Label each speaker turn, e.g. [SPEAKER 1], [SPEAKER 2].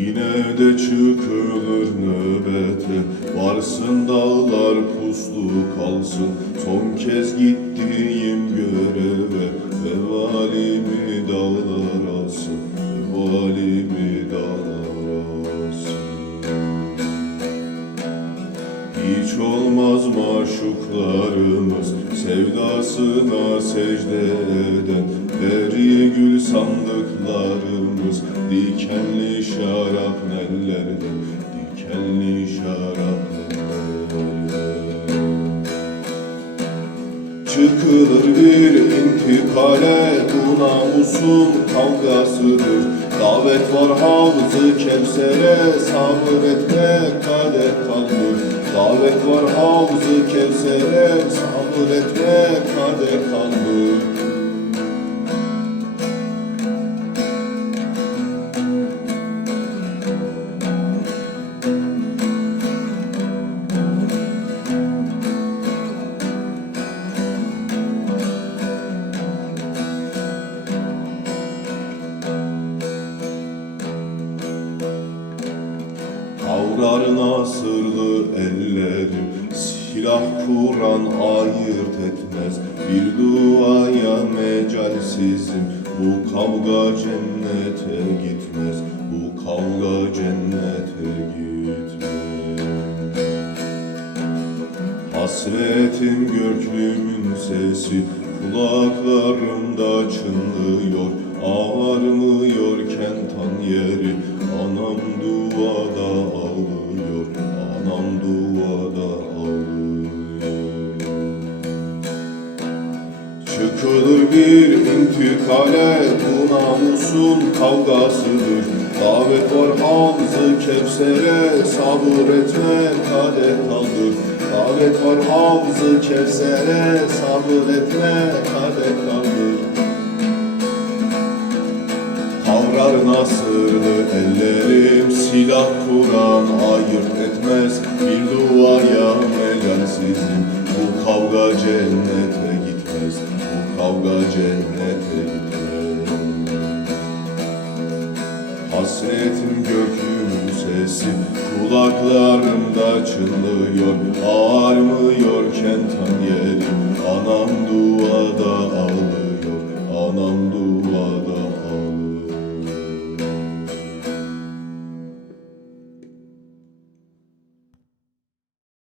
[SPEAKER 1] Yine de çıkılır nöbete. Varsın dağlar puslu kalsın. Son kez gittiğim göreve. Vebalimi dağlar alsın. Vebalimi dağlar alsın. Hiç olmaz maşuklarımız Sevdasına secde eden Deri gül sandıklarımız Dikenli şarap nellerden Dikenli şarap nellerden Çıkılır bir intikale Bu namusun kavgasıdır? Davet var havzı kevsere Sabır etmek kader kaldır Davet var havzı kevsere Sabır etmek kader kaldır Kavrar nasırlı ellerim Silah Kur'an ayırt etmez. Bir duaya mecalsizim Bu kavga cennete gitmez. Bu kavga cennete gitmez. Hasretim göklümün sesi Kulaklarımda çınlıyor. Ağarmıyorken tan yeri Duada ağlıyor Çıkılır bir intikale Bu namusun kavgasıdır. Davet var havzı kevsere Sabır etme kader kaldır. Davet var havzı kevsere Sabır etme kader kaldır Nasırlı ellerim. Silah Kur'an ayırt etmez. Bir duaya melansizim Bu kavga cennete gitmez. Bu kavga cennete gitmez. Hasretim gökyüzü sesi. Kulaklarımda çınlıyor